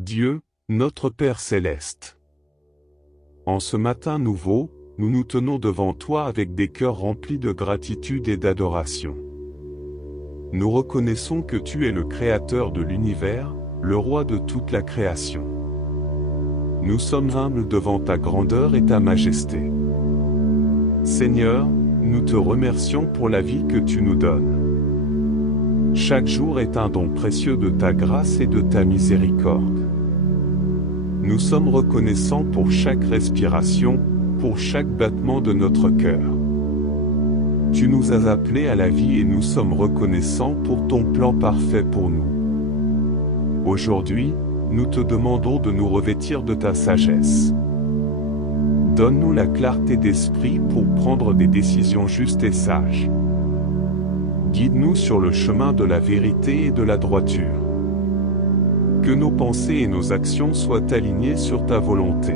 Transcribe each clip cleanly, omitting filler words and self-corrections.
Dieu, notre Père céleste. En ce matin nouveau, nous nous tenons devant toi avec des cœurs remplis de gratitude et d'adoration. Nous reconnaissons que tu es le Créateur de l'univers, le Roi de toute la création. Nous sommes humbles devant ta grandeur et ta majesté. Seigneur, nous te remercions pour la vie que tu nous donnes. Chaque jour est un don précieux de ta grâce et de ta miséricorde. Nous sommes reconnaissants pour chaque respiration, pour chaque battement de notre cœur. Tu nous as appelés à la vie et nous sommes reconnaissants pour ton plan parfait pour nous. Aujourd'hui, nous te demandons de nous revêtir de ta sagesse. Donne-nous la clarté d'esprit pour prendre des décisions justes et sages. Guide-nous sur le chemin de la vérité et de la droiture. Que nos pensées et nos actions soient alignées sur ta volonté.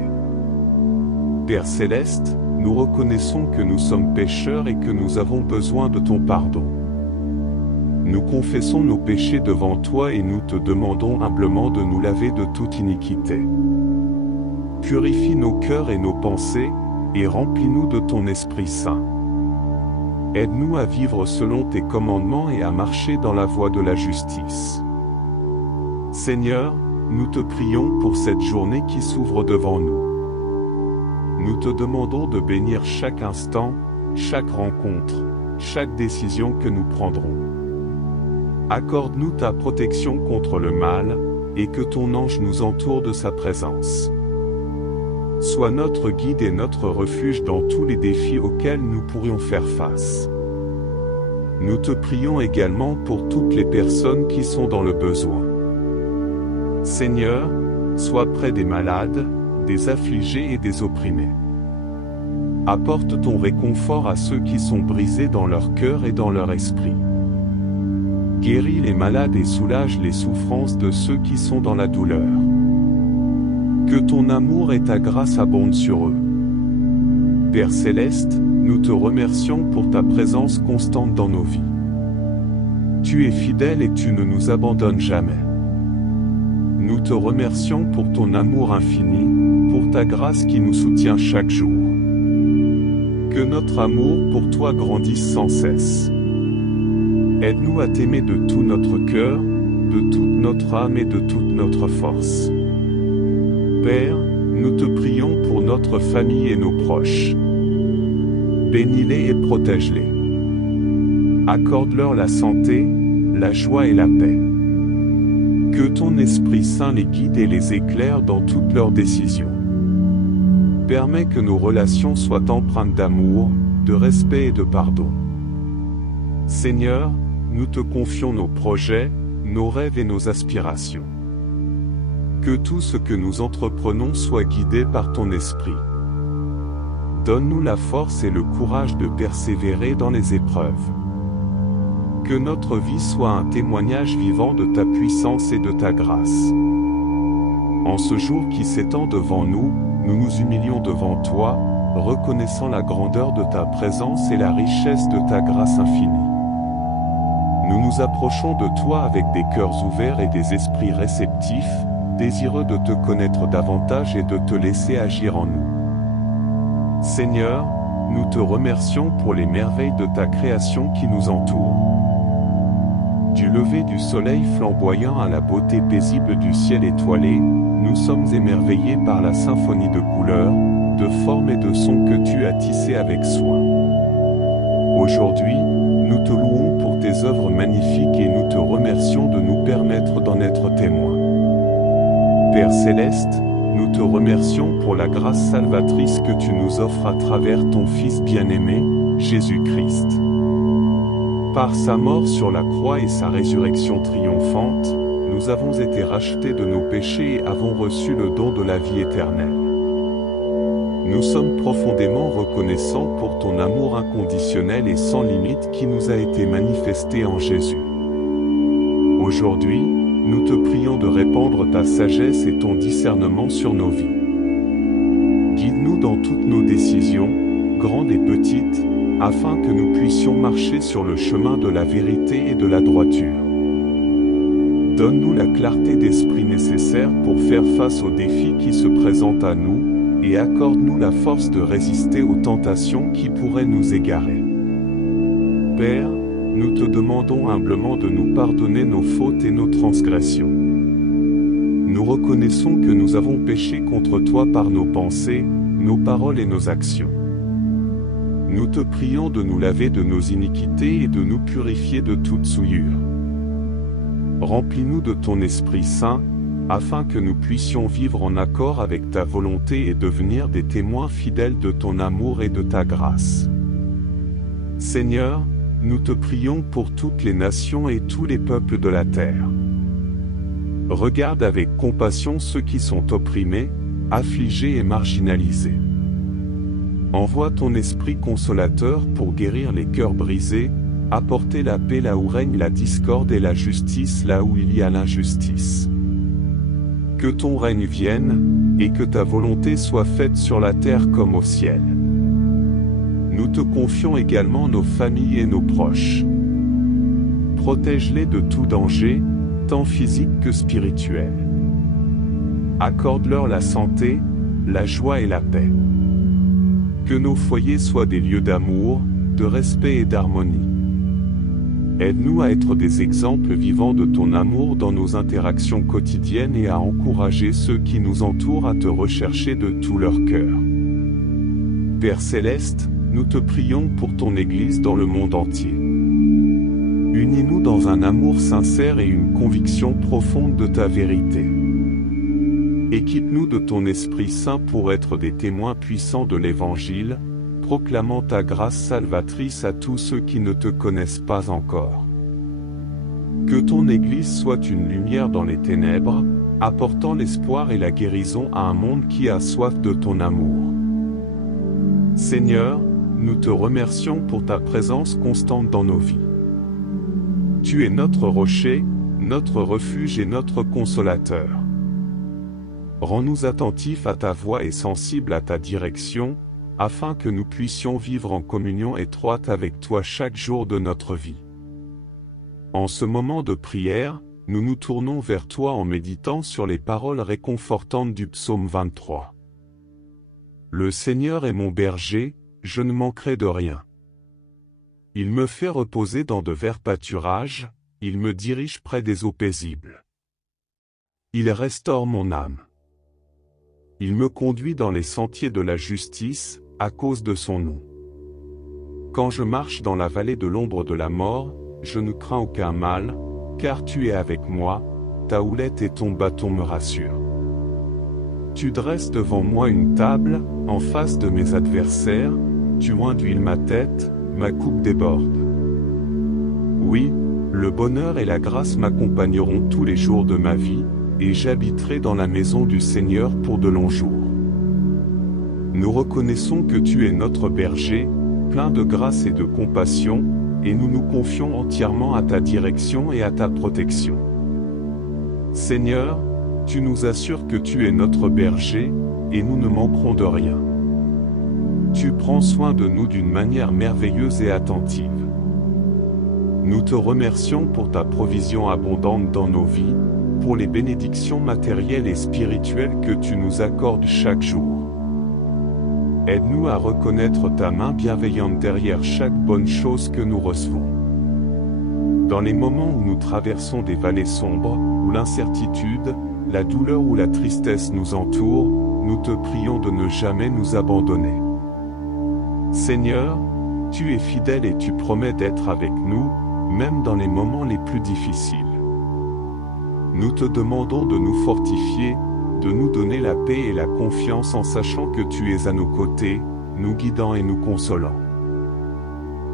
Père céleste, nous reconnaissons que nous sommes pécheurs et que nous avons besoin de ton pardon. Nous confessons nos péchés devant toi et nous te demandons humblement de nous laver de toute iniquité. Purifie nos cœurs et nos pensées, et remplis-nous de ton Esprit Saint. Aide-nous à vivre selon tes commandements et à marcher dans la voie de la justice. Seigneur, nous te prions pour cette journée qui s'ouvre devant nous. Nous te demandons de bénir chaque instant, chaque rencontre, chaque décision que nous prendrons. Accorde-nous ta protection contre le mal, et que ton ange nous entoure de sa présence. Sois notre guide et notre refuge dans tous les défis auxquels nous pourrions faire face. Nous te prions également pour toutes les personnes qui sont dans le besoin. Seigneur, sois près des malades, des affligés et des opprimés. Apporte ton réconfort à ceux qui sont brisés dans leur cœur et dans leur esprit. Guéris les malades et soulage les souffrances de ceux qui sont dans la douleur. Que ton amour et ta grâce abondent sur eux. Père céleste, nous te remercions pour ta présence constante dans nos vies. Tu es fidèle et tu ne nous abandonnes jamais. Nous te remercions pour ton amour infini, pour ta grâce qui nous soutient chaque jour. Que notre amour pour toi grandisse sans cesse. Aide-nous à t'aimer de tout notre cœur, de toute notre âme et de toute notre force. Père, nous te prions pour notre famille et nos proches. Bénis-les et protège-les. Accorde-leur la santé, la joie et la paix. Que ton Esprit Saint les guide et les éclaire dans toutes leurs décisions. Permets que nos relations soient empreintes d'amour, de respect et de pardon. Seigneur, nous te confions nos projets, nos rêves et nos aspirations. Que tout ce que nous entreprenons soit guidé par ton esprit. Donne-nous la force et le courage de persévérer dans les épreuves. Que notre vie soit un témoignage vivant de ta puissance et de ta grâce. En ce jour qui s'étend devant nous, nous nous humilions devant toi, reconnaissant la grandeur de ta présence et la richesse de ta grâce infinie. Nous nous approchons de toi avec des cœurs ouverts et des esprits réceptifs, désireux de te connaître davantage et de te laisser agir en nous. Seigneur, nous te remercions pour les merveilles de ta création qui nous entourent. Du lever du soleil flamboyant à la beauté paisible du ciel étoilé, nous sommes émerveillés par la symphonie de couleurs, de formes et de sons que tu as tissés avec soin. Aujourd'hui, nous te louons pour tes œuvres magnifiques et nous te remercions de nous permettre d'en être témoins. Père céleste, nous te remercions pour la grâce salvatrice que tu nous offres à travers ton Fils bien-aimé, Jésus-Christ. Par sa mort sur la croix et sa résurrection triomphante, nous avons été rachetés de nos péchés et avons reçu le don de la vie éternelle. Nous sommes profondément reconnaissants pour ton amour inconditionnel et sans limite qui nous a été manifesté en Jésus. Aujourd'hui, nous te prions de répandre ta sagesse et ton discernement sur nos vies. Guide-nous dans toutes nos décisions, grandes et petites, afin que nous puissions marcher sur le chemin de la vérité et de la droiture. Donne-nous la clarté d'esprit nécessaire pour faire face aux défis qui se présentent à nous, et accorde-nous la force de résister aux tentations qui pourraient nous égarer. Père, nous te demandons humblement de nous pardonner nos fautes et nos transgressions. Nous reconnaissons que nous avons péché contre toi par nos pensées, nos paroles et nos actions. Nous te prions de nous laver de nos iniquités et de nous purifier de toute souillure. Remplis-nous de ton Esprit Saint, afin que nous puissions vivre en accord avec ta volonté et devenir des témoins fidèles de ton amour et de ta grâce. Seigneur, nous te prions pour toutes les nations et tous les peuples de la terre. Regarde avec compassion ceux qui sont opprimés, affligés et marginalisés. Envoie ton Esprit consolateur pour guérir les cœurs brisés, apporter la paix là où règne la discorde et la justice là où il y a l'injustice. Que ton règne vienne, et que ta volonté soit faite sur la terre comme au ciel. Nous te confions également nos familles et nos proches. Protège-les de tout danger, tant physique que spirituel. Accorde-leur la santé, la joie et la paix. Que nos foyers soient des lieux d'amour, de respect et d'harmonie. Aide-nous à être des exemples vivants de ton amour dans nos interactions quotidiennes et à encourager ceux qui nous entourent à te rechercher de tout leur cœur. Père Céleste, nous te prions pour ton Église dans le monde entier. Unis-nous dans un amour sincère et une conviction profonde de ta vérité. Équipe-nous de ton Esprit Saint pour être des témoins puissants de l'Évangile, proclamant ta grâce salvatrice à tous ceux qui ne te connaissent pas encore. Que ton Église soit une lumière dans les ténèbres, apportant l'espoir et la guérison à un monde qui a soif de ton amour. Seigneur, nous te remercions pour ta présence constante dans nos vies. Tu es notre rocher, notre refuge et notre consolateur. Rends-nous attentifs à ta voix et sensibles à ta direction, afin que nous puissions vivre en communion étroite avec toi chaque jour de notre vie. En ce moment de prière, nous nous tournons vers toi en méditant sur les paroles réconfortantes du psaume 23. Le Seigneur est mon berger, je ne manquerai de rien. Il me fait reposer dans de verts pâturages, il me dirige près des eaux paisibles. Il restaure mon âme. Il me conduit dans les sentiers de la justice, à cause de son nom. Quand je marche dans la vallée de l'ombre de la mort, je ne crains aucun mal, car tu es avec moi, ta houlette et ton bâton me rassurent. Tu dresses devant moi une table, en face de mes adversaires, tu induis ma tête, ma coupe déborde. Oui, le bonheur et la grâce m'accompagneront tous les jours de ma vie, et j'habiterai dans la maison du Seigneur pour de longs jours. Nous reconnaissons que tu es notre berger, plein de grâce et de compassion, et nous nous confions entièrement à ta direction et à ta protection. Seigneur, tu nous assures que tu es notre berger, et nous ne manquerons de rien. Tu prends soin de nous d'une manière merveilleuse et attentive. Nous te remercions pour ta provision abondante dans nos vies, pour les bénédictions matérielles et spirituelles que tu nous accordes chaque jour. Aide-nous à reconnaître ta main bienveillante derrière chaque bonne chose que nous recevons. Dans les moments où nous traversons des vallées sombres, où l'incertitude, la douleur ou la tristesse nous entourent, nous te prions de ne jamais nous abandonner. Seigneur, tu es fidèle et tu promets d'être avec nous, même dans les moments les plus difficiles. Nous te demandons de nous fortifier, de nous donner la paix et la confiance en sachant que tu es à nos côtés, nous guidant et nous consolant.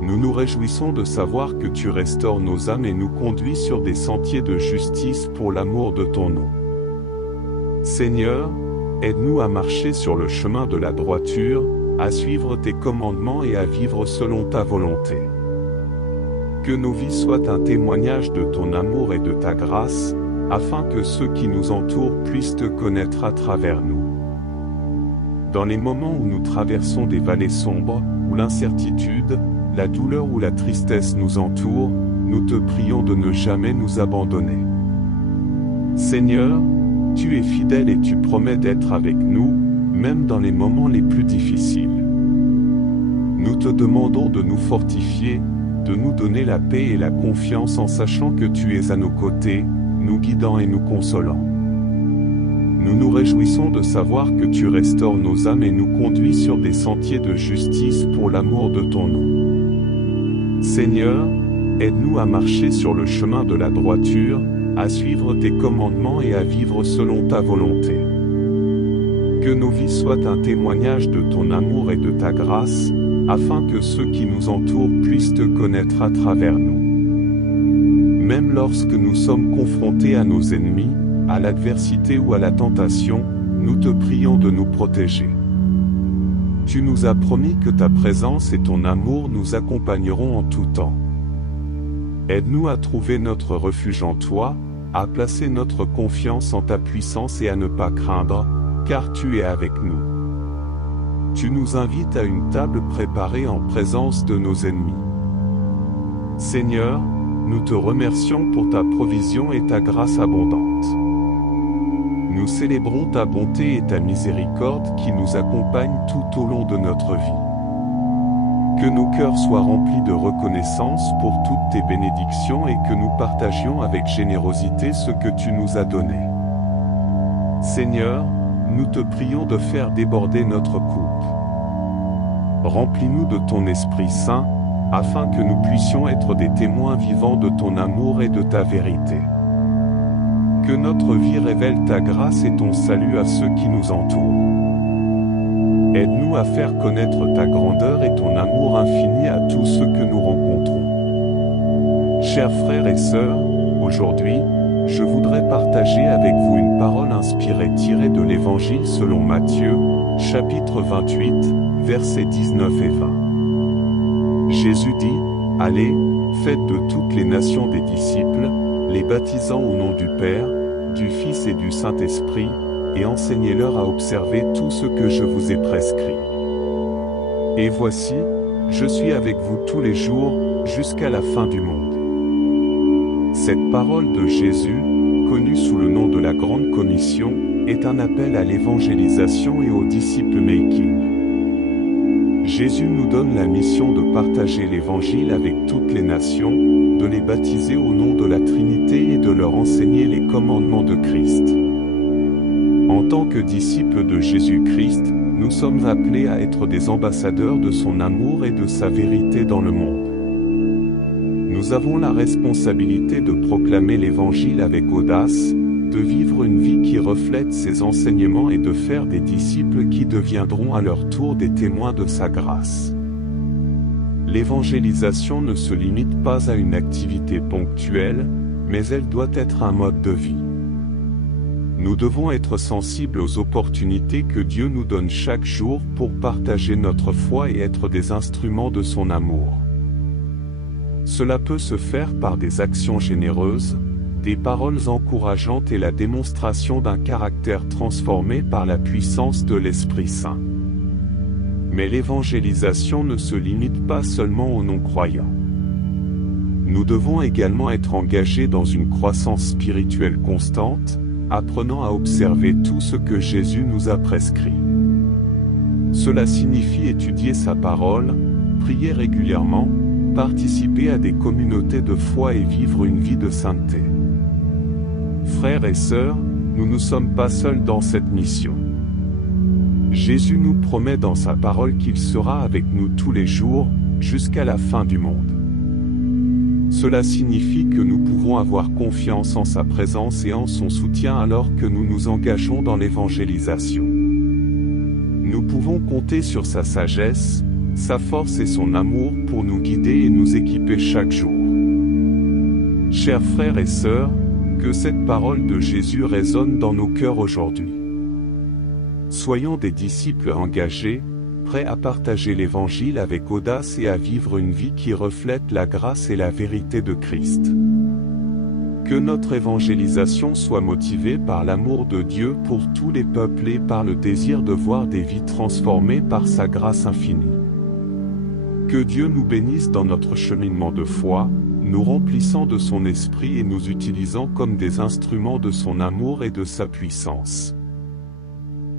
Nous nous réjouissons de savoir que tu restaures nos âmes et nous conduis sur des sentiers de justice pour l'amour de ton nom. Seigneur, aide-nous à marcher sur le chemin de la droiture, à suivre tes commandements et à vivre selon ta volonté. Que nos vies soient un témoignage de ton amour et de ta grâce, afin que ceux qui nous entourent puissent te connaître à travers nous. Dans les moments où nous traversons des vallées sombres, où l'incertitude, la douleur ou la tristesse nous entourent, nous te prions de ne jamais nous abandonner. Seigneur, tu es fidèle et tu promets d'être avec nous, même dans les moments les plus difficiles. Nous te demandons de nous fortifier, de nous donner la paix et la confiance en sachant que tu es à nos côtés, nous guidant et nous consolant. Nous nous réjouissons de savoir que tu restaures nos âmes et nous conduis sur des sentiers de justice pour l'amour de ton nom. Seigneur, aide-nous à marcher sur le chemin de la droiture, à suivre tes commandements et à vivre selon ta volonté. Que nos vies soient un témoignage de ton amour et de ta grâce, afin que ceux qui nous entourent puissent te connaître à travers nous. Même lorsque nous sommes confrontés à nos ennemis, à l'adversité ou à la tentation, nous te prions de nous protéger. Tu nous as promis que ta présence et ton amour nous accompagneront en tout temps. Aide-nous à trouver notre refuge en toi, à placer notre confiance en ta puissance et à ne pas craindre, car tu es avec nous. Tu nous invites à une table préparée en présence de nos ennemis. Seigneur, nous te remercions pour ta provision et ta grâce abondante. Nous célébrons ta bonté et ta miséricorde qui nous accompagnent tout au long de notre vie. Que nos cœurs soient remplis de reconnaissance pour toutes tes bénédictions et que nous partagions avec générosité ce que tu nous as donné. Seigneur, nous te prions de faire déborder notre coupe. Remplis-nous de ton Esprit Saint, afin que nous puissions être des témoins vivants de ton amour et de ta vérité. Que notre vie révèle ta grâce et ton salut à ceux qui nous entourent. Aide-nous à faire connaître ta grandeur et ton amour infini à tous ceux que nous rencontrons. Chers frères et sœurs, aujourd'hui, je voudrais partager avec vous une parole inspirée tirée de l'Évangile selon Matthieu, chapitre 28, versets 19 et 20. Jésus dit, « Allez, faites de toutes les nations des disciples, les baptisant au nom du Père, du Fils et du Saint-Esprit, et enseignez-leur à observer tout ce que je vous ai prescrit. Et voici, je suis avec vous tous les jours, jusqu'à la fin du monde. » Cette parole de Jésus, connue sous le nom de la Grande Commission, est un appel à l'évangélisation et au disciple-making. Jésus nous donne la mission de partager l'Évangile avec toutes les nations, de les baptiser au nom de la Trinité et de leur enseigner les commandements de Christ. En tant que disciples de Jésus-Christ, nous sommes appelés à être des ambassadeurs de son amour et de sa vérité dans le monde. Nous avons la responsabilité de proclamer l'Évangile avec audace, de vivre une vie qui reflète ses enseignements et de faire des disciples qui deviendront à leur tour des témoins de sa grâce. L'évangélisation ne se limite pas à une activité ponctuelle, mais elle doit être un mode de vie. Nous devons être sensibles aux opportunités que Dieu nous donne chaque jour pour partager notre foi et être des instruments de son amour. Cela peut se faire par des actions généreuses, des paroles encourageantes et la démonstration d'un caractère transformé par la puissance de l'Esprit Saint. Mais l'évangélisation ne se limite pas seulement aux non-croyants. Nous devons également être engagés dans une croissance spirituelle constante, apprenant à observer tout ce que Jésus nous a prescrit. Cela signifie étudier sa parole, prier régulièrement, participer à des communautés de foi et vivre une vie de sainteté. Frères et sœurs, nous ne sommes pas seuls dans cette mission. Jésus nous promet dans sa parole qu'il sera avec nous tous les jours, jusqu'à la fin du monde. Cela signifie que nous pouvons avoir confiance en sa présence et en son soutien alors que nous nous engageons dans l'évangélisation. Nous pouvons compter sur sa sagesse, sa force et son amour pour nous guider et nous équiper chaque jour. Chers frères et sœurs, que cette parole de Jésus résonne dans nos cœurs aujourd'hui. Soyons des disciples engagés, prêts à partager l'Évangile avec audace et à vivre une vie qui reflète la grâce et la vérité de Christ. Que notre évangélisation soit motivée par l'amour de Dieu pour tous les peuples et par le désir de voir des vies transformées par sa grâce infinie. Que Dieu nous bénisse dans notre cheminement de foi, nous remplissant de son esprit et nous utilisant comme des instruments de son amour et de sa puissance.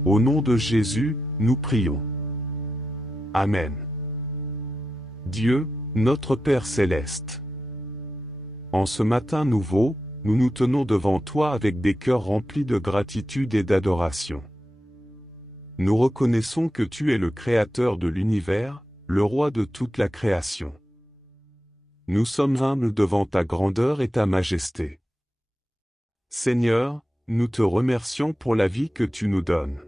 Au nom de Jésus, nous prions. Amen. Dieu, notre Père céleste. En ce matin nouveau, nous nous tenons devant toi avec des cœurs remplis de gratitude et d'adoration. Nous reconnaissons que tu es le Créateur de l'univers, le Roi de toute la création. Nous sommes humbles devant ta grandeur et ta majesté. Seigneur, nous te remercions pour la vie que tu nous donnes.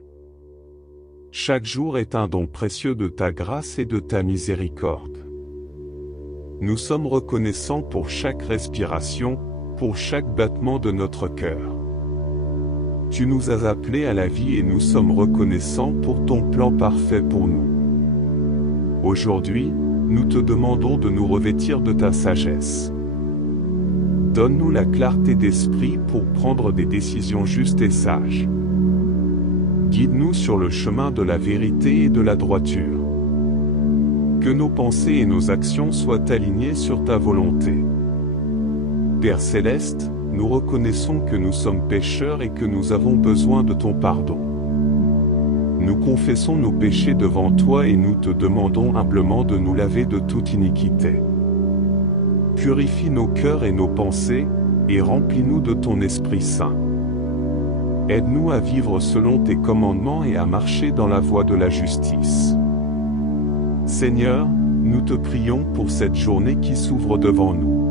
Chaque jour est un don précieux de ta grâce et de ta miséricorde. Nous sommes reconnaissants pour chaque respiration, pour chaque battement de notre cœur. Tu nous as appelés à la vie et nous sommes reconnaissants pour ton plan parfait pour nous. Aujourd'hui, nous te demandons de nous revêtir de ta sagesse. Donne-nous la clarté d'esprit pour prendre des décisions justes et sages. Guide-nous sur le chemin de la vérité et de la droiture. Que nos pensées et nos actions soient alignées sur ta volonté. Père céleste, nous reconnaissons que nous sommes pécheurs et que nous avons besoin de ton pardon. Nous confessons nos péchés devant toi et nous te demandons humblement de nous laver de toute iniquité. Purifie nos cœurs et nos pensées, et remplis-nous de ton Esprit Saint. Aide-nous à vivre selon tes commandements et à marcher dans la voie de la justice. Seigneur, nous te prions pour cette journée qui s'ouvre devant nous.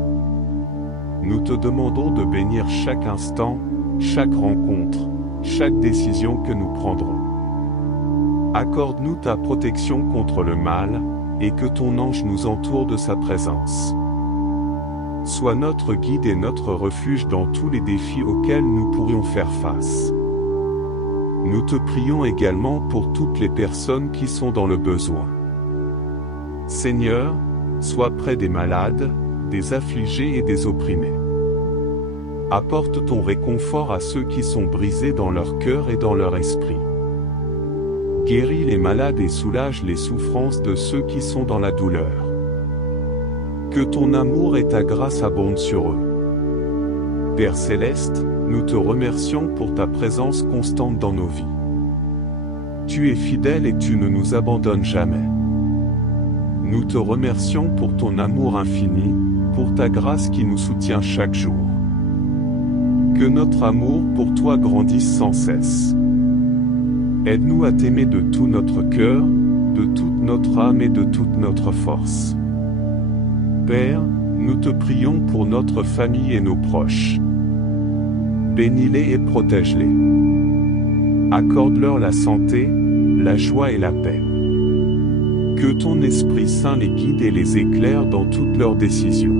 Nous te demandons de bénir chaque instant, chaque rencontre, chaque décision que nous prendrons. Accorde-nous ta protection contre le mal, et que ton ange nous entoure de sa présence. Sois notre guide et notre refuge dans tous les défis auxquels nous pourrions faire face. Nous te prions également pour toutes les personnes qui sont dans le besoin. Seigneur, sois près des malades, des affligés et des opprimés. Apporte ton réconfort à ceux qui sont brisés dans leur cœur et dans leur esprit. Guéris les malades et soulage les souffrances de ceux qui sont dans la douleur. Que ton amour et ta grâce abondent sur eux. Père céleste, nous te remercions pour ta présence constante dans nos vies. Tu es fidèle et tu ne nous abandonnes jamais. Nous te remercions pour ton amour infini, pour ta grâce qui nous soutient chaque jour. Que notre amour pour toi grandisse sans cesse. Aide-nous à t'aimer de tout notre cœur, de toute notre âme et de toute notre force. Père, nous te prions pour notre famille et nos proches. Bénis-les et protège-les. Accorde-leur la santé, la joie et la paix. Que ton Esprit Saint les guide et les éclaire dans toutes leurs décisions.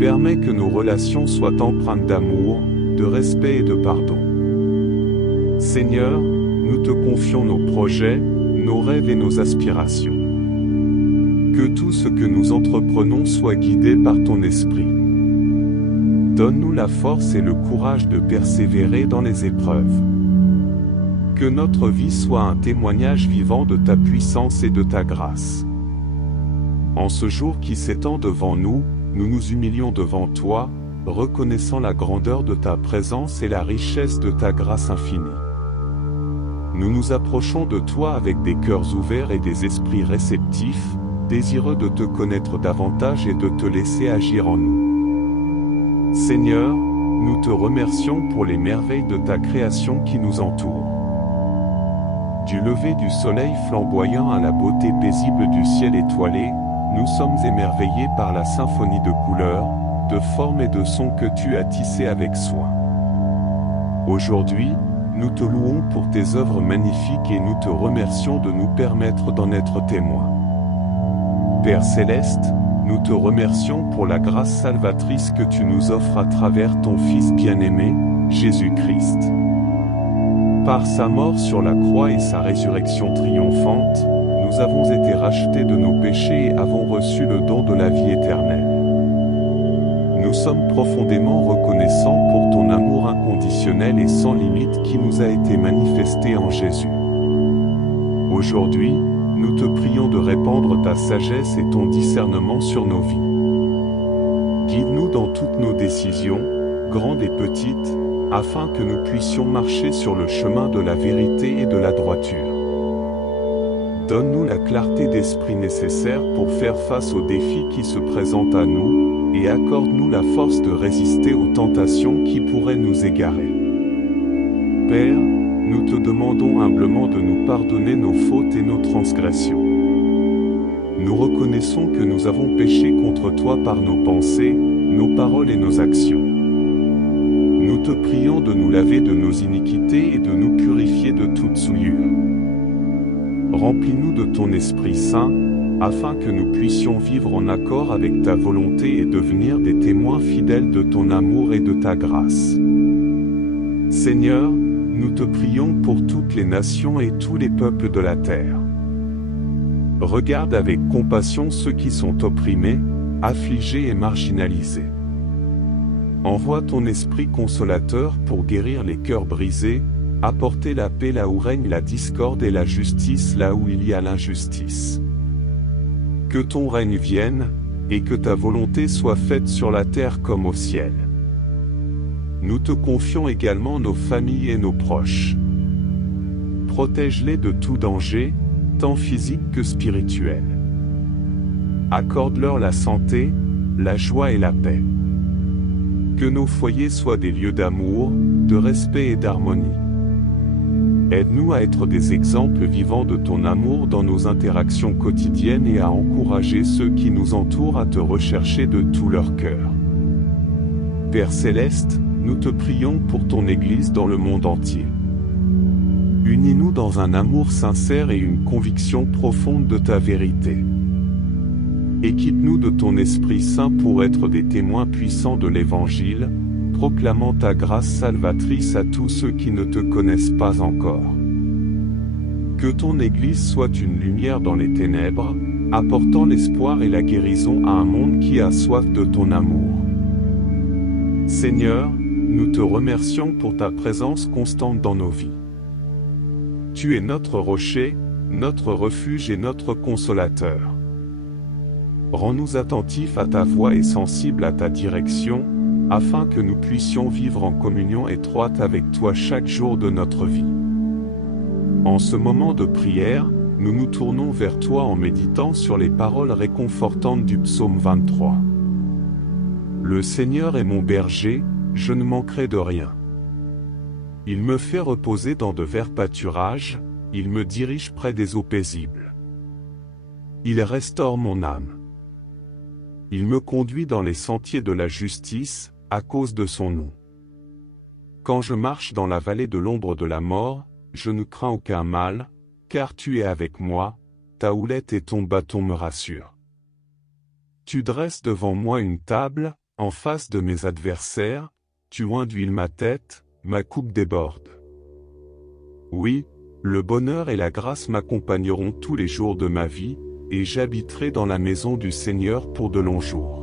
Permets que nos relations soient empreintes d'amour, de respect et de pardon. Seigneur, nous te confions nos projets, nos rêves et nos aspirations. Que tout ce que nous entreprenons soit guidé par ton esprit. Donne-nous la force et le courage de persévérer dans les épreuves. Que notre vie soit un témoignage vivant de ta puissance et de ta grâce. En ce jour qui s'étend devant nous, nous nous humilions devant toi, reconnaissant la grandeur de ta présence et la richesse de ta grâce infinie. Nous nous approchons de toi avec des cœurs ouverts et des esprits réceptifs, désireux de te connaître davantage et de te laisser agir en nous. Seigneur, nous te remercions pour les merveilles de ta création qui nous entourent. Du lever du soleil flamboyant à la beauté paisible du ciel étoilé, nous sommes émerveillés par la symphonie de couleurs, de formes et de sons que tu as tissés avec soin. Aujourd'hui, nous te louons pour tes œuvres magnifiques et nous te remercions de nous permettre d'en être témoins. Père céleste, nous te remercions pour la grâce salvatrice que tu nous offres à travers ton Fils bien-aimé, Jésus-Christ. Par sa mort sur la croix et sa résurrection triomphante, nous avons été rachetés de nos péchés et avons reçu le don de la vie éternelle. Nous sommes profondément reconnaissants pour ton amour inconditionnel et sans limite qui nous a été manifesté en Jésus. Aujourd'hui, nous te prions de répandre ta sagesse et ton discernement sur nos vies. Guide-nous dans toutes nos décisions, grandes et petites, afin que nous puissions marcher sur le chemin de la vérité et de la droiture. Donne-nous la clarté d'esprit nécessaire pour faire face aux défis qui se présentent à nous, et accorde-nous la force de résister aux tentations qui pourraient nous égarer. Père, nous te demandons humblement de nous pardonner nos fautes et nos transgressions. Nous reconnaissons que nous avons péché contre toi par nos pensées, nos paroles et nos actions. Nous te prions de nous laver de nos iniquités et de nous purifier de toute souillure. Remplis-nous de ton Esprit Saint, afin que nous puissions vivre en accord avec ta volonté et devenir des témoins fidèles de ton amour et de ta grâce. Seigneur, nous te prions pour toutes les nations et tous les peuples de la terre. Regarde avec compassion ceux qui sont opprimés, affligés et marginalisés. Envoie ton Esprit consolateur pour guérir les cœurs brisés, apporter la paix là où règne la discorde et la justice là où il y a l'injustice. Que ton règne vienne, et que ta volonté soit faite sur la terre comme au ciel. Nous te confions également nos familles et nos proches. Protège-les de tout danger, tant physique que spirituel. Accorde-leur la santé, la joie et la paix. Que nos foyers soient des lieux d'amour, de respect et d'harmonie. Aide-nous à être des exemples vivants de ton amour dans nos interactions quotidiennes et à encourager ceux qui nous entourent à te rechercher de tout leur cœur. Père Céleste, nous te prions pour ton Église dans le monde entier. Unis-nous dans un amour sincère et une conviction profonde de ta vérité. Équipe-nous de ton Esprit Saint pour être des témoins puissants de l'Évangile, proclamant ta grâce salvatrice à tous ceux qui ne te connaissent pas encore. Que ton Église soit une lumière dans les ténèbres, apportant l'espoir et la guérison à un monde qui a soif de ton amour. Seigneur, nous te remercions pour ta présence constante dans nos vies. Tu es notre rocher, notre refuge et notre consolateur. Rends-nous attentifs à ta voix et sensibles à ta direction, afin que nous puissions vivre en communion étroite avec toi chaque jour de notre vie. En ce moment de prière, nous nous tournons vers toi en méditant sur les paroles réconfortantes du psaume 23. Le Seigneur est mon berger, je ne manquerai de rien. Il me fait reposer dans de verts pâturages, il me dirige près des eaux paisibles. Il restaure mon âme. Il me conduit dans les sentiers de la justice, à cause de son nom. Quand je marche dans la vallée de l'ombre de la mort, je ne crains aucun mal, car tu es avec moi, ta houlette et ton bâton me rassurent. Tu dresses devant moi une table, en face de mes adversaires, tu induis ma tête, ma coupe déborde. Oui, le bonheur et la grâce m'accompagneront tous les jours de ma vie, et j'habiterai dans la maison du Seigneur pour de longs jours.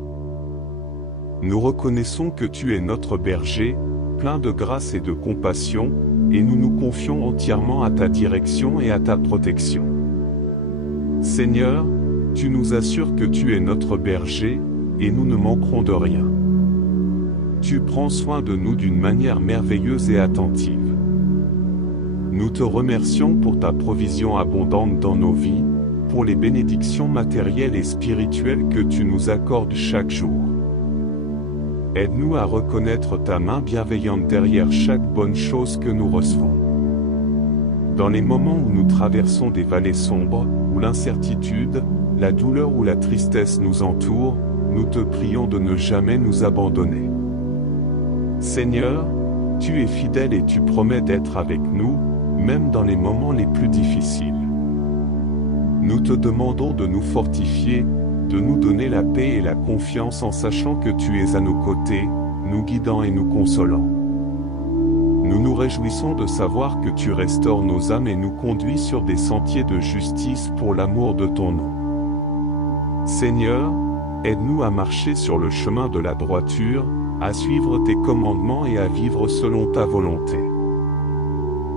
Nous reconnaissons que tu es notre berger, plein de grâce et de compassion, et nous nous confions entièrement à ta direction et à ta protection. Seigneur, tu nous assures que tu es notre berger, et nous ne manquerons de rien. Tu prends soin de nous d'une manière merveilleuse et attentive. Nous te remercions pour ta provision abondante dans nos vies, pour les bénédictions matérielles et spirituelles que tu nous accordes chaque jour. Aide-nous à reconnaître ta main bienveillante derrière chaque bonne chose que nous recevons. Dans les moments où nous traversons des vallées sombres, où l'incertitude, la douleur ou la tristesse nous entourent, nous te prions de ne jamais nous abandonner. Seigneur, tu es fidèle et tu promets d'être avec nous, même dans les moments les plus difficiles. Nous te demandons de nous fortifier, de nous donner la paix et la confiance en sachant que tu es à nos côtés, nous guidant et nous consolant. Nous nous réjouissons de savoir que tu restaures nos âmes et nous conduis sur des sentiers de justice pour l'amour de ton nom. Seigneur, aide-nous à marcher sur le chemin de la droiture, à suivre tes commandements et à vivre selon ta volonté.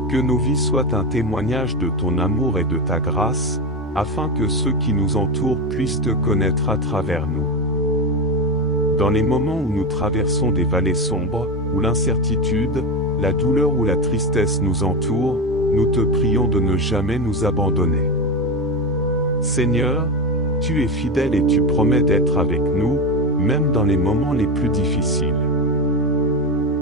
Que nos vies soient un témoignage de ton amour et de ta grâce, afin que ceux qui nous entourent puissent te connaître à travers nous. Dans les moments où nous traversons des vallées sombres, où l'incertitude, la douleur ou la tristesse nous entourent, nous te prions de ne jamais nous abandonner. Seigneur, tu es fidèle et tu promets d'être avec nous, même dans les moments les plus difficiles.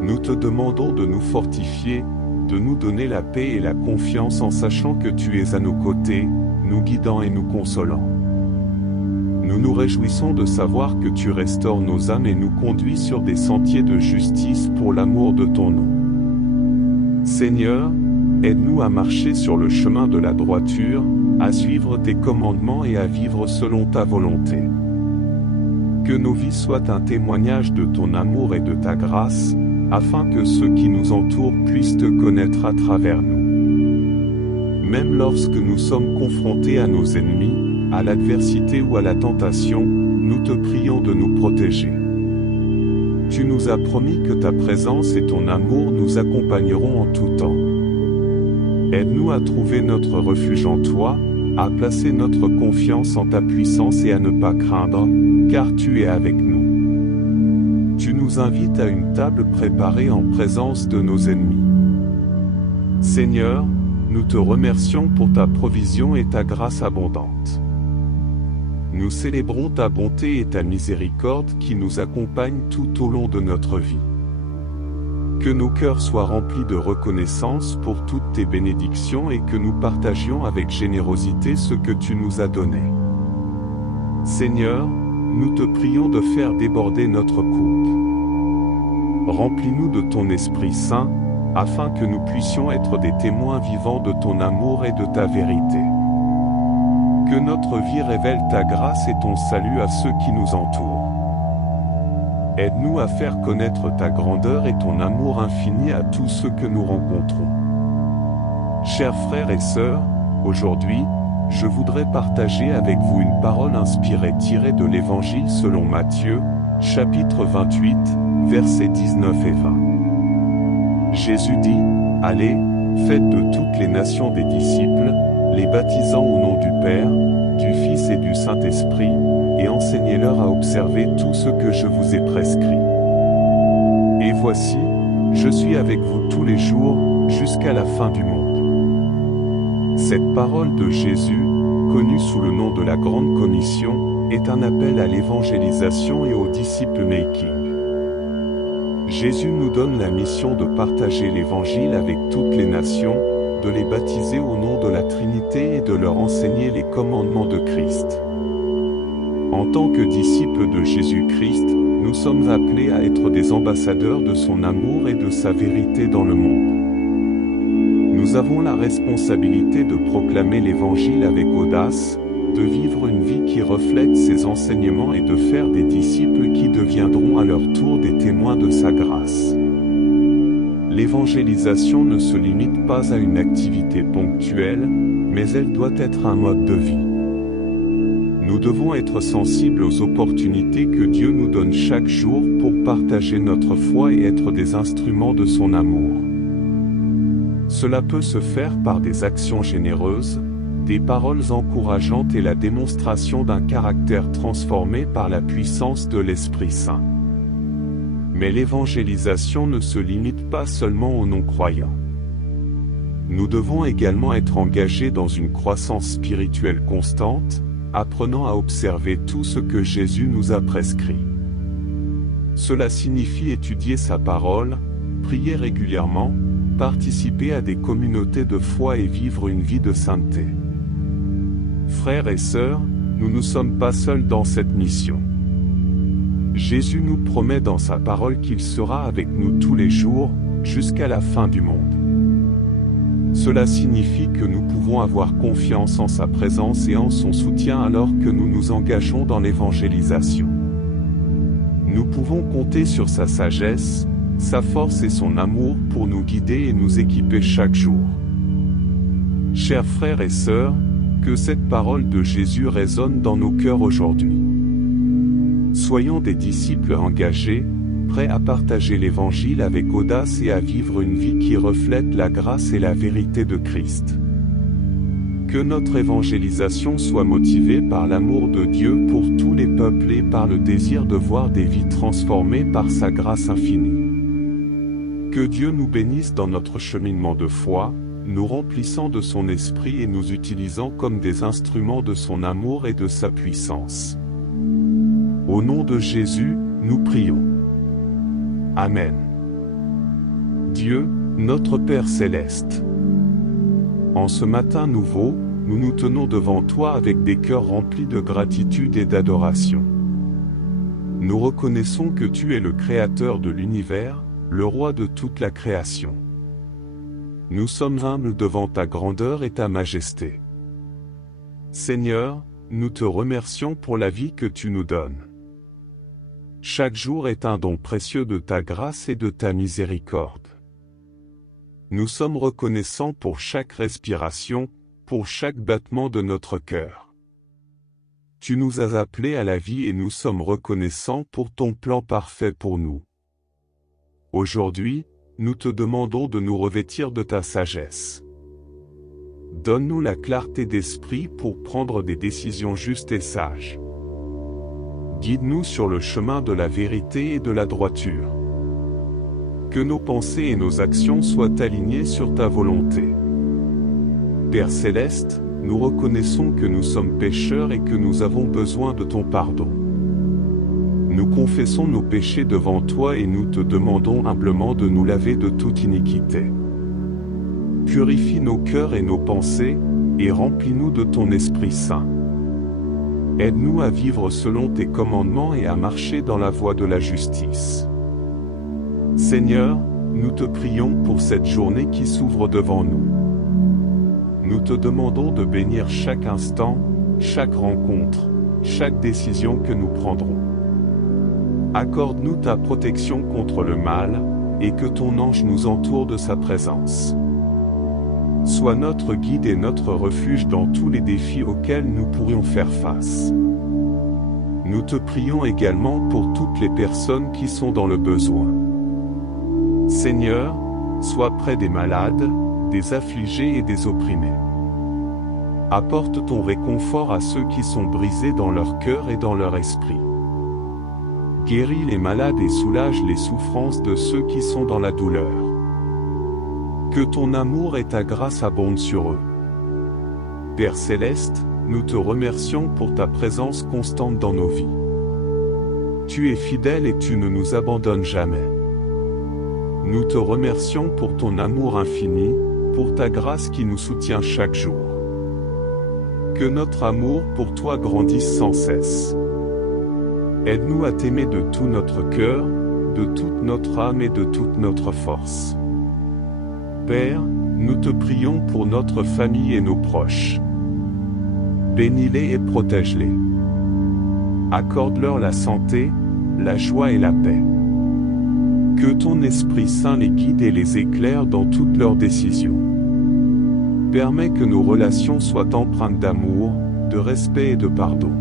Nous te demandons de nous fortifier, de nous donner la paix et la confiance en sachant que tu es à nos côtés, nous guidant et nous consolant. Nous nous réjouissons de savoir que tu restaures nos âmes et nous conduis sur des sentiers de justice pour l'amour de ton nom. Seigneur, aide-nous à marcher sur le chemin de la droiture, à suivre tes commandements et à vivre selon ta volonté. Que nos vies soient un témoignage de ton amour et de ta grâce, afin que ceux qui nous entourent puissent te connaître à travers nous. Même lorsque nous sommes confrontés à nos ennemis, à l'adversité ou à la tentation, nous te prions de nous protéger. Tu nous as promis que ta présence et ton amour nous accompagneront en tout temps. Aide-nous à trouver notre refuge en toi, à placer notre confiance en ta puissance et à ne pas craindre, car tu es avec nous. Tu nous invites à une table préparée en présence de nos ennemis. Seigneur, nous te remercions pour ta provision et ta grâce abondante. Nous célébrons ta bonté et ta miséricorde qui nous accompagnent tout au long de notre vie. Que nos cœurs soient remplis de reconnaissance pour toutes tes bénédictions et que nous partagions avec générosité ce que tu nous as donné. Seigneur, nous te prions de faire déborder notre coupe. Remplis-nous de ton Esprit Saint, afin que nous puissions être des témoins vivants de ton amour et de ta vérité. Que notre vie révèle ta grâce et ton salut à ceux qui nous entourent. Aide-nous à faire connaître ta grandeur et ton amour infini à tous ceux que nous rencontrons. Chers frères et sœurs, aujourd'hui, je voudrais partager avec vous une parole inspirée tirée de l'Évangile selon Matthieu, chapitre 28, versets 19 et 20. Jésus dit, « Allez, faites de toutes les nations des disciples, les baptisant au nom du Père, du Fils et du Saint-Esprit, et enseignez-leur à observer tout ce que je vous ai prescrit. Et voici, je suis avec vous tous les jours, jusqu'à la fin du monde. » Cette parole de Jésus, connue sous le nom de la Grande Commission, est un appel à l'évangélisation et au disciple-making. Jésus nous donne la mission de partager l'Évangile avec toutes les nations, de les baptiser au nom de la Trinité et de leur enseigner les commandements de Christ. En tant que disciples de Jésus-Christ, nous sommes appelés à être des ambassadeurs de son amour et de sa vérité dans le monde. Nous avons la responsabilité de proclamer l'Évangile avec audace, de vivre une vie qui reflète ses enseignements et de faire des disciples qui deviendront à leur tour des témoins de sa grâce. L'évangélisation ne se limite pas à une activité ponctuelle, mais elle doit être un mode de vie. Nous devons être sensibles aux opportunités que Dieu nous donne chaque jour pour partager notre foi et être des instruments de son amour. Cela peut se faire par des actions généreuses, des paroles encourageantes et la démonstration d'un caractère transformé par la puissance de l'Esprit Saint. Mais l'évangélisation ne se limite pas seulement aux non-croyants. Nous devons également être engagés dans une croissance spirituelle constante, apprenant à observer tout ce que Jésus nous a prescrit. Cela signifie étudier sa parole, prier régulièrement, participer à des communautés de foi et vivre une vie de sainteté. Frères et sœurs, nous ne sommes pas seuls dans cette mission. Jésus nous promet dans sa parole qu'il sera avec nous tous les jours, jusqu'à la fin du monde. Cela signifie que nous pouvons avoir confiance en sa présence et en son soutien alors que nous nous engageons dans l'évangélisation. Nous pouvons compter sur sa sagesse, sa force et son amour pour nous guider et nous équiper chaque jour. Chers frères et sœurs, que cette parole de Jésus résonne dans nos cœurs aujourd'hui. Soyons des disciples engagés, prêts à partager l'Évangile avec audace et à vivre une vie qui reflète la grâce et la vérité de Christ. Que notre évangélisation soit motivée par l'amour de Dieu pour tous les peuples et par le désir de voir des vies transformées par sa grâce infinie. Que Dieu nous bénisse dans notre cheminement de foi, nous remplissant de son esprit et nous utilisant comme des instruments de son amour et de sa puissance. Au nom de Jésus, nous prions. Amen. Dieu, notre Père céleste. En ce matin nouveau, nous nous tenons devant toi avec des cœurs remplis de gratitude et d'adoration. Nous reconnaissons que tu es le Créateur de l'univers, le Roi de toute la création. Nous sommes humbles devant ta grandeur et ta majesté. Seigneur, nous te remercions pour la vie que tu nous donnes. Chaque jour est un don précieux de ta grâce et de ta miséricorde. Nous sommes reconnaissants pour chaque respiration, pour chaque battement de notre cœur. Tu nous as appelés à la vie et nous sommes reconnaissants pour ton plan parfait pour nous. Aujourd'hui, nous te demandons de nous revêtir de ta sagesse. Donne-nous la clarté d'esprit pour prendre des décisions justes et sages. Guide-nous sur le chemin de la vérité et de la droiture. Que nos pensées et nos actions soient alignées sur ta volonté. Père céleste, nous reconnaissons que nous sommes pécheurs et que nous avons besoin de ton pardon. Nous confessons nos péchés devant toi et nous te demandons humblement de nous laver de toute iniquité. Purifie nos cœurs et nos pensées, et remplis-nous de ton Esprit Saint. Aide-nous à vivre selon tes commandements et à marcher dans la voie de la justice. Seigneur, nous te prions pour cette journée qui s'ouvre devant nous. Nous te demandons de bénir chaque instant, chaque rencontre, chaque décision que nous prendrons. Accorde-nous ta protection contre le mal, et que ton ange nous entoure de sa présence. Sois notre guide et notre refuge dans tous les défis auxquels nous pourrions faire face. Nous te prions également pour toutes les personnes qui sont dans le besoin. Seigneur, sois près des malades, des affligés et des opprimés. Apporte ton réconfort à ceux qui sont brisés dans leur cœur et dans leur esprit. Guéris les malades et soulage les souffrances de ceux qui sont dans la douleur. Que ton amour et ta grâce abondent sur eux. Père céleste, nous te remercions pour ta présence constante dans nos vies. Tu es fidèle et tu ne nous abandonnes jamais. Nous te remercions pour ton amour infini, pour ta grâce qui nous soutient chaque jour. Que notre amour pour toi grandisse sans cesse. Aide-nous à t'aimer de tout notre cœur, de toute notre âme et de toute notre force. Père, nous te prions pour notre famille et nos proches. Bénis-les et protège-les. Accorde-leur la santé, la joie et la paix. Que ton Esprit Saint les guide et les éclaire dans toutes leurs décisions. Permets que nos relations soient empreintes d'amour, de respect et de pardon.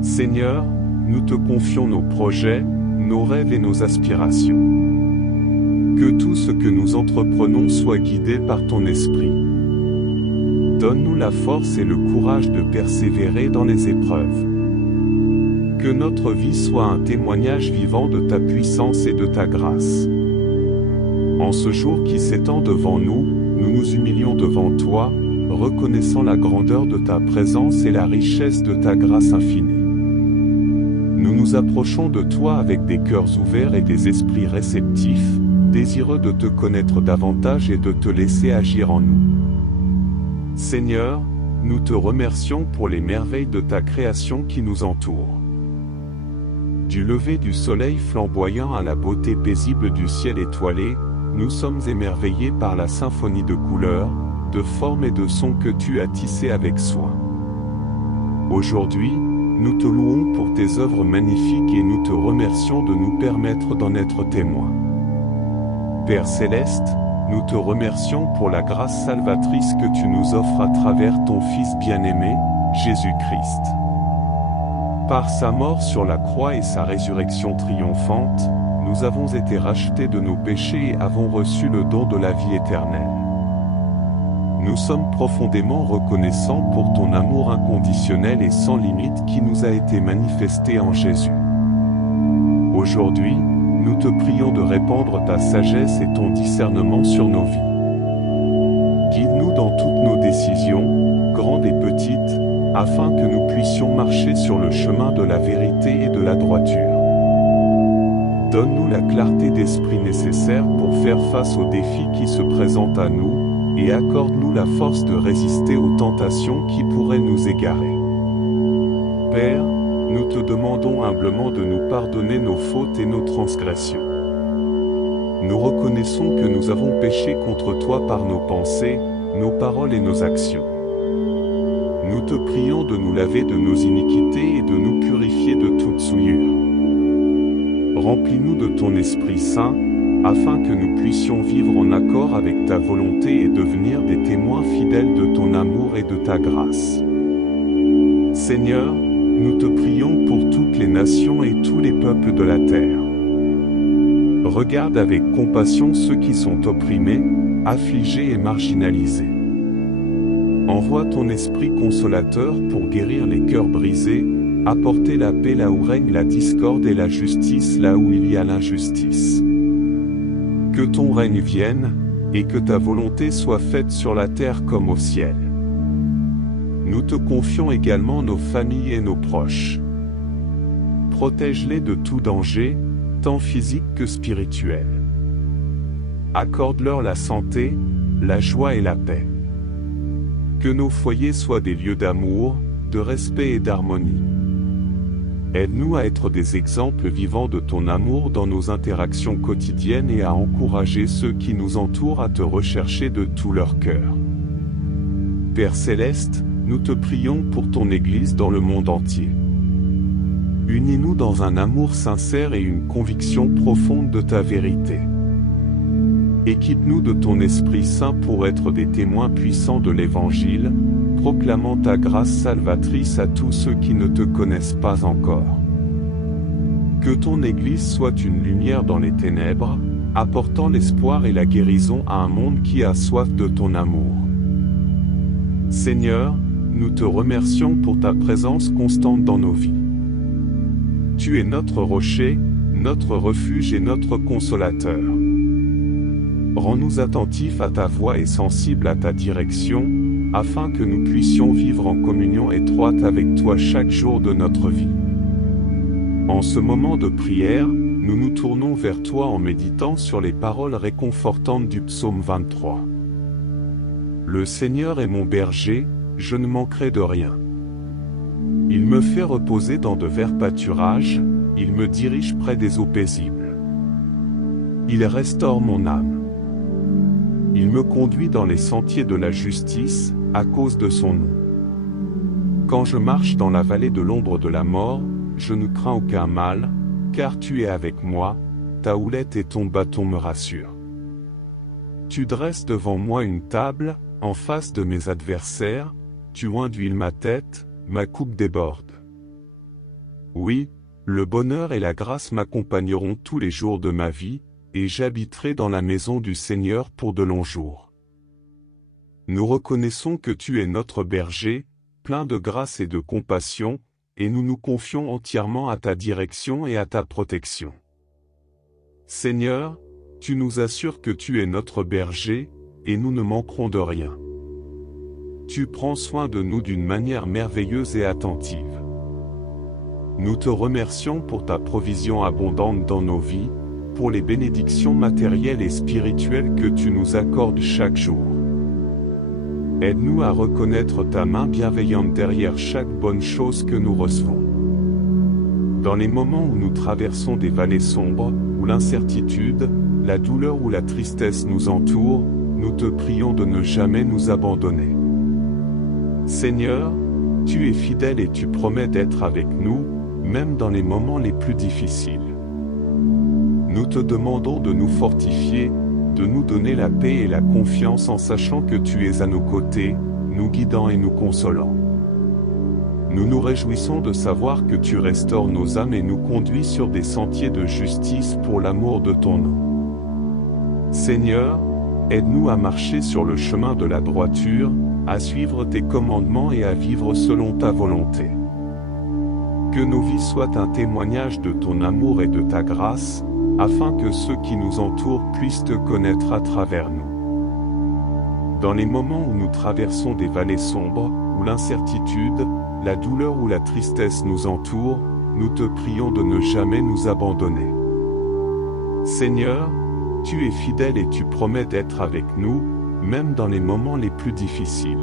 Seigneur, nous te confions nos projets, nos rêves et nos aspirations. Que tout ce que nous entreprenons soit guidé par ton esprit. Donne-nous la force et le courage de persévérer dans les épreuves. Que notre vie soit un témoignage vivant de ta puissance et de ta grâce. En ce jour qui s'étend devant nous, nous nous humilions devant toi, reconnaissant la grandeur de ta présence et la richesse de ta grâce infinie. Nous nous approchons de toi avec des cœurs ouverts et des esprits réceptifs, désireux de te connaître davantage et de te laisser agir en nous. Seigneur, nous te remercions pour les merveilles de ta création qui nous entourent. Du lever du soleil flamboyant à la beauté paisible du ciel étoilé, nous sommes émerveillés par la symphonie de couleurs, de formes et de sons que tu as tissés avec soin. Aujourd'hui, nous te louons pour tes œuvres magnifiques et nous te remercions de nous permettre d'en être témoins. Père céleste, nous te remercions pour la grâce salvatrice que tu nous offres à travers ton Fils bien-aimé, Jésus-Christ. Par sa mort sur la croix et sa résurrection triomphante, nous avons été rachetés de nos péchés et avons reçu le don de la vie éternelle. Nous sommes profondément reconnaissants pour ton amour inconditionnel et sans limite qui nous a été manifesté en Jésus. Aujourd'hui, nous te prions de répandre ta sagesse et ton discernement sur nos vies. Guide-nous dans toutes nos décisions, grandes et petites, afin que nous puissions marcher sur le chemin de la vérité et de la droiture. Donne-nous la clarté d'esprit nécessaire pour faire face aux défis qui se présentent à nous, et accorde-nous la force de résister aux tentations qui pourraient nous égarer. Père, nous te demandons humblement de nous pardonner nos fautes et nos transgressions. Nous reconnaissons que nous avons péché contre toi par nos pensées, nos paroles et nos actions. Nous te prions de nous laver de nos iniquités et de nous purifier de toute souillure. Remplis-nous de ton Esprit Saint, afin que nous puissions vivre en accord avec ta volonté et devenir des témoins fidèles de ton amour et de ta grâce. Seigneur, nous te prions pour toutes les nations et tous les peuples de la terre. Regarde avec compassion ceux qui sont opprimés, affligés et marginalisés. Envoie ton esprit consolateur pour guérir les cœurs brisés, apporter la paix là où règne la discorde et la justice là où il y a l'injustice. Que ton règne vienne, et que ta volonté soit faite sur la terre comme au ciel. Nous te confions également nos familles et nos proches. Protège-les de tout danger, tant physique que spirituel. Accorde-leur la santé, la joie et la paix. Que nos foyers soient des lieux d'amour, de respect et d'harmonie. Aide-nous à être des exemples vivants de ton amour dans nos interactions quotidiennes et à encourager ceux qui nous entourent à te rechercher de tout leur cœur. Père Céleste, nous te prions pour ton Église dans le monde entier. Unis-nous dans un amour sincère et une conviction profonde de ta vérité. Équipe-nous de ton Esprit Saint pour être des témoins puissants de l'Évangile, proclamant ta grâce salvatrice à tous ceux qui ne te connaissent pas encore. Que ton Église soit une lumière dans les ténèbres, apportant l'espoir et la guérison à un monde qui a soif de ton amour. Seigneur, nous te remercions pour ta présence constante dans nos vies. Tu es notre rocher, notre refuge et notre consolateur. Rends-nous attentifs à ta voix et sensibles à ta direction, afin que nous puissions vivre en communion étroite avec toi chaque jour de notre vie. En ce moment de prière, nous nous tournons vers toi en méditant sur les paroles réconfortantes du psaume 23. Le Seigneur est mon berger, je ne manquerai de rien. Il me fait reposer dans de verts pâturages, il me dirige près des eaux paisibles. Il restaure mon âme. Il me conduit dans les sentiers de la justice, à cause de son nom. Quand je marche dans la vallée de l'ombre de la mort, je ne crains aucun mal, car tu es avec moi, ta houlette et ton bâton me rassurent. Tu dresses devant moi une table, en face de mes adversaires, tu oins d'huile ma tête, ma coupe déborde. Oui, le bonheur et la grâce m'accompagneront tous les jours de ma vie, et j'habiterai dans la maison du Seigneur pour de longs jours. Nous reconnaissons que tu es notre berger, plein de grâce et de compassion, et nous nous confions entièrement à ta direction et à ta protection. Seigneur, tu nous assures que tu es notre berger, et nous ne manquerons de rien. Tu prends soin de nous d'une manière merveilleuse et attentive. Nous te remercions pour ta provision abondante dans nos vies, pour les bénédictions matérielles et spirituelles que tu nous accordes chaque jour. Aide-nous à reconnaître ta main bienveillante derrière chaque bonne chose que nous recevons. Dans les moments où nous traversons des vallées sombres, où l'incertitude, la douleur ou la tristesse nous entourent, nous te prions de ne jamais nous abandonner. Seigneur, tu es fidèle et tu promets d'être avec nous, même dans les moments les plus difficiles. Nous te demandons de nous fortifier, de nous donner la paix et la confiance en sachant que tu es à nos côtés, nous guidant et nous consolant. Nous nous réjouissons de savoir que tu restaures nos âmes et nous conduis sur des sentiers de justice pour l'amour de ton nom. Seigneur, aide-nous à marcher sur le chemin de la droiture, à suivre tes commandements et à vivre selon ta volonté. Que nos vies soient un témoignage de ton amour et de ta grâce, afin que ceux qui nous entourent puissent te connaître à travers nous. Dans les moments où nous traversons des vallées sombres, où l'incertitude, la douleur ou la tristesse nous entourent, nous te prions de ne jamais nous abandonner. Seigneur, tu es fidèle et tu promets d'être avec nous, même dans les moments les plus difficiles.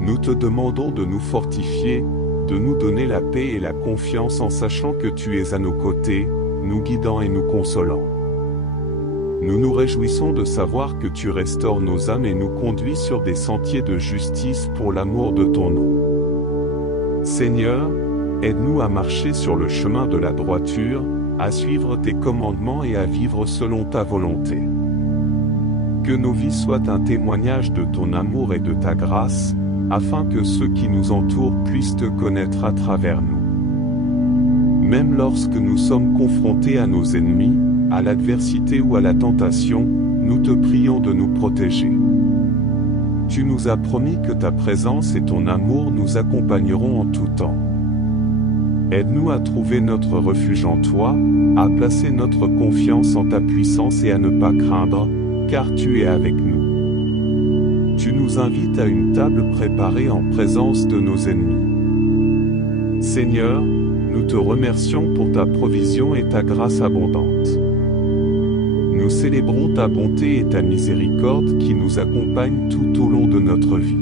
Nous te demandons de nous fortifier, de nous donner la paix et la confiance en sachant que tu es à nos côtés, nous guidant et nous consolant. Nous nous réjouissons de savoir que tu restaures nos âmes et nous conduis sur des sentiers de justice pour l'amour de ton nom. Seigneur, aide-nous à marcher sur le chemin de la droiture, à suivre tes commandements et à vivre selon ta volonté. Que nos vies soient un témoignage de ton amour et de ta grâce, afin que ceux qui nous entourent puissent te connaître à travers nous. Même lorsque nous sommes confrontés à nos ennemis, à l'adversité ou à la tentation, nous te prions de nous protéger. Tu nous as promis que ta présence et ton amour nous accompagneront en tout temps. Aide-nous à trouver notre refuge en toi, à placer notre confiance en ta puissance et à ne pas craindre, car tu es avec nous. Tu nous invites à une table préparée en présence de nos ennemis. Seigneur, nous te remercions pour ta provision et ta grâce abondante. Nous célébrons ta bonté et ta miséricorde qui nous accompagnent tout au long de notre vie.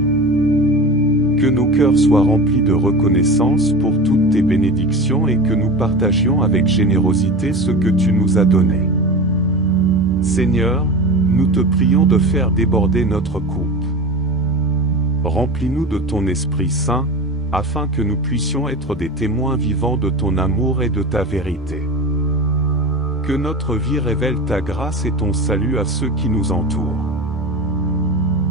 Que nos cœurs soient remplis de reconnaissance pour toutes tes bénédictions et que nous partagions avec générosité ce que tu nous as donné. Seigneur, nous te prions de faire déborder notre coupe. Remplis-nous de ton Esprit Saint, afin que nous puissions être des témoins vivants de ton amour et de ta vérité. Que notre vie révèle ta grâce et ton salut à ceux qui nous entourent.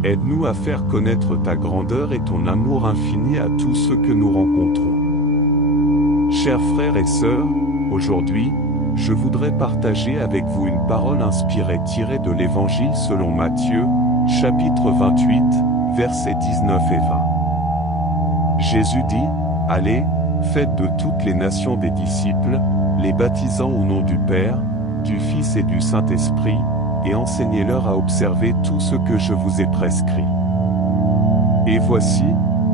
Aide-nous à faire connaître ta grandeur et ton amour infini à tous ceux que nous rencontrons. Chers frères et sœurs, aujourd'hui, je voudrais partager avec vous une parole inspirée tirée de l'Évangile selon Matthieu, chapitre 28, versets 19 et 20. Jésus dit, « Allez, faites de toutes les nations des disciples, les baptisant au nom du Père, du Fils et du Saint-Esprit, et enseignez-leur à observer tout ce que je vous ai prescrit. Et voici,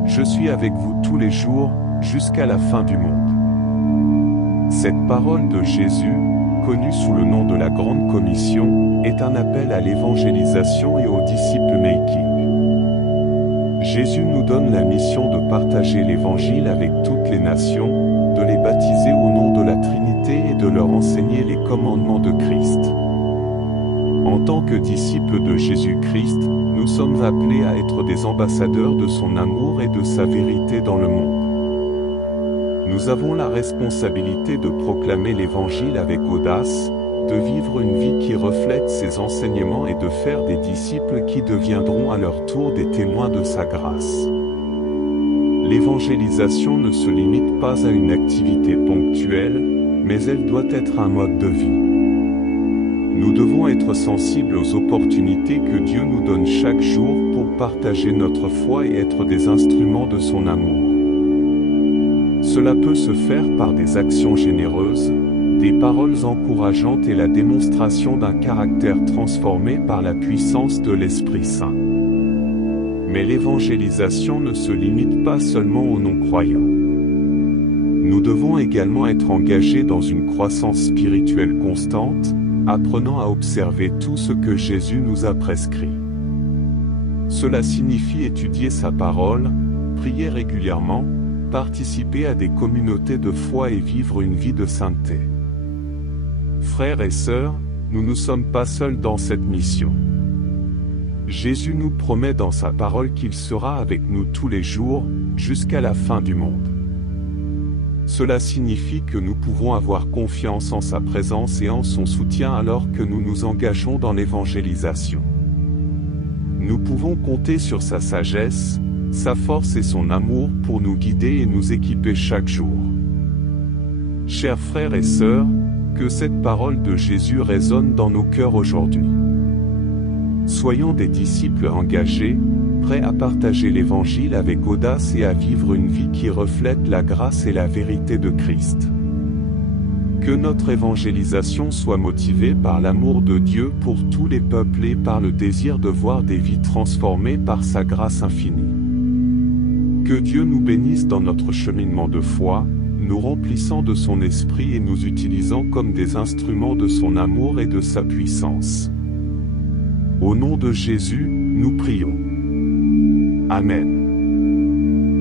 je suis avec vous tous les jours, jusqu'à la fin du monde. » Cette parole de Jésus, connue sous le nom de la Grande Commission, est un appel à l'évangélisation et au disciple-making. Jésus nous donne la mission de partager l'Évangile avec toutes les nations, de les baptiser au nom de la Trinité et de leur enseigner les commandements de Christ. En tant que disciples de Jésus-Christ, nous sommes appelés à être des ambassadeurs de son amour et de sa vérité dans le monde. Nous avons la responsabilité de proclamer l'Évangile avec audace, de vivre une vie qui reflète ses enseignements et de faire des disciples qui deviendront à leur tour des témoins de sa grâce. L'évangélisation ne se limite pas à une activité ponctuelle, mais elle doit être un mode de vie. Nous devons être sensibles aux opportunités que Dieu nous donne chaque jour pour partager notre foi et être des instruments de son amour. Cela peut se faire par des actions généreuses, des paroles encourageantes et la démonstration d'un caractère transformé par la puissance de l'Esprit Saint. Mais l'évangélisation ne se limite pas seulement aux non-croyants. Nous devons également être engagés dans une croissance spirituelle constante, apprenant à observer tout ce que Jésus nous a prescrit. Cela signifie étudier sa parole, prier régulièrement, participer à des communautés de foi et vivre une vie de sainteté. Frères et sœurs, nous ne sommes pas seuls dans cette mission. Jésus nous promet dans sa parole qu'il sera avec nous tous les jours, jusqu'à la fin du monde. Cela signifie que nous pouvons avoir confiance en sa présence et en son soutien alors que nous nous engageons dans l'évangélisation. Nous pouvons compter sur sa sagesse, sa force et son amour pour nous guider et nous équiper chaque jour. Chers frères et sœurs, que cette parole de Jésus résonne dans nos cœurs aujourd'hui. Soyons des disciples engagés, prêts à partager l'Évangile avec audace et à vivre une vie qui reflète la grâce et la vérité de Christ. Que notre évangélisation soit motivée par l'amour de Dieu pour tous les peuples et par le désir de voir des vies transformées par sa grâce infinie. Que Dieu nous bénisse dans notre cheminement de foi, nous remplissant de son esprit et nous utilisant comme des instruments de son amour et de sa puissance. Au nom de Jésus, nous prions. Amen.